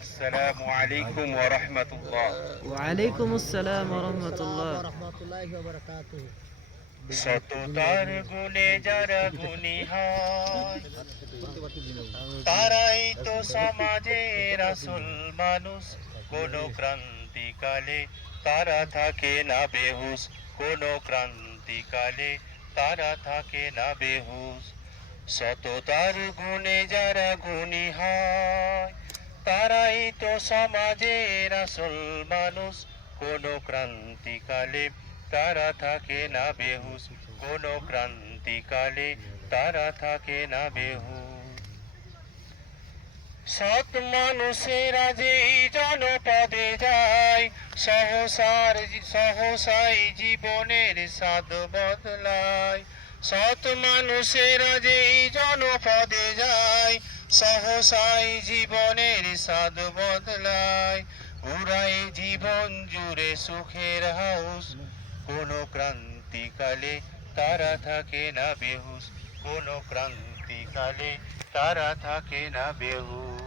আসসালামু আলাইকুম ওয়া রাহমাতুল্লাহ। ওয়ালাইকুম আসসালাম রহমতুল্লাহ। সততার গুণে যারা গুণী হয়, তারাই তো সমাজের আসল মানুষ। কোন ক্রান্তিকালে তারা থাকে না বেহুশ, কোন ক্রান্তিকালে তারা থাকে না বেহুশ। সততার গুণে যারা গুণী হয়, তারাই তো সমাজের আসল মানুষ। কোন ক্রান্তিকালে তারা থাকে না বেহুশ, কোন ক্রান্তিকালে তারা থাকে না বেহুশ। সৎ মানুষেরা যেই জনপদে যায়, সহসাই জীবনের স্বাদ বদলায়। সৎ মানুষেরা যেই জনপদে যায়, সহসাই জীবনের স্বাদ বদলায়। উড়াই জীবন জুড়ে সুখের হাউস, কোন ক্রান্তিকালে তারা থাকে না বেহুশ, কোন ক্রান্তিকালে তারা থাকে না বেহুশ।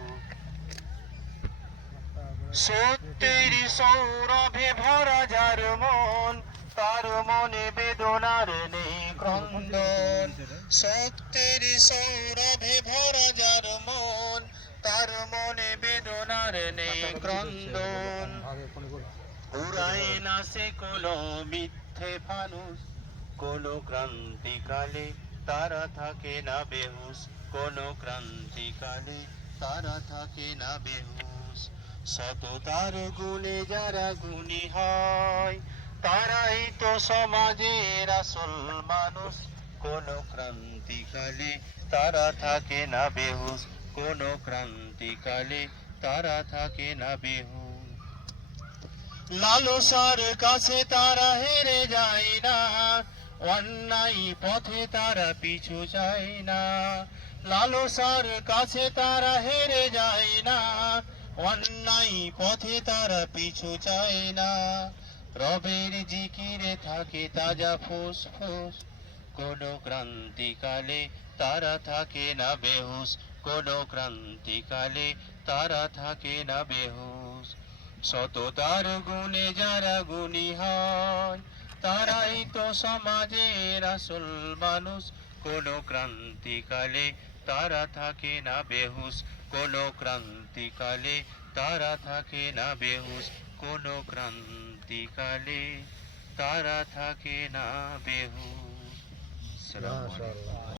সত্যের সৌরভে ভরা যার মন, তার মনে বেদনার নেই ক্রন্দন। সত্যের সৌরভে ভরা যার মন, তার মনে বেদনার নেই ক্রন্দন। উড়ায় না সে কোনো মিথ্যে ফানুস, কোন ক্রান্তিকালে তারা থাকে না বেহুশ, কোন ক্রান্তিকালে তারা থাকে না বেহুশ। সততার গুণে যারা গুণী হয়, তারাই তো সমাজের আসল মানুষ। কোন ক্রান্তিকালে তারা থাকে না বেহুশ, কোন ক্রান্তিকালে তারা থাকে না বেহুশ। লালসার কাছে তারা হেরে যায় না, অন্যায় পথে তারা পিছু যায় না। লালসার কাছে তারা হেরে যায় না, অন্যায় পথে তারা পিছু যায় না। রবের জিকিরে থাকে তাজা ফুসফুস, কোন ক্রান্তিকালে তারা থাকে না বেহুশ, কোন ক্রান্তিকালে তারা থাকে না বেহুশ। সততার গুণে যারা গুণী হয়, তারাই তো সমাজের আসল মানুষ। কোন ক্রান্তিকালে তারা থাকে না বেহুশ, কোন ক্রান্তিকালে তারা থাকে না বেহুশ, কোন ক্রান্তিকালে তারা থাকে না বেহুশ। আসসালামু আলাইকুম।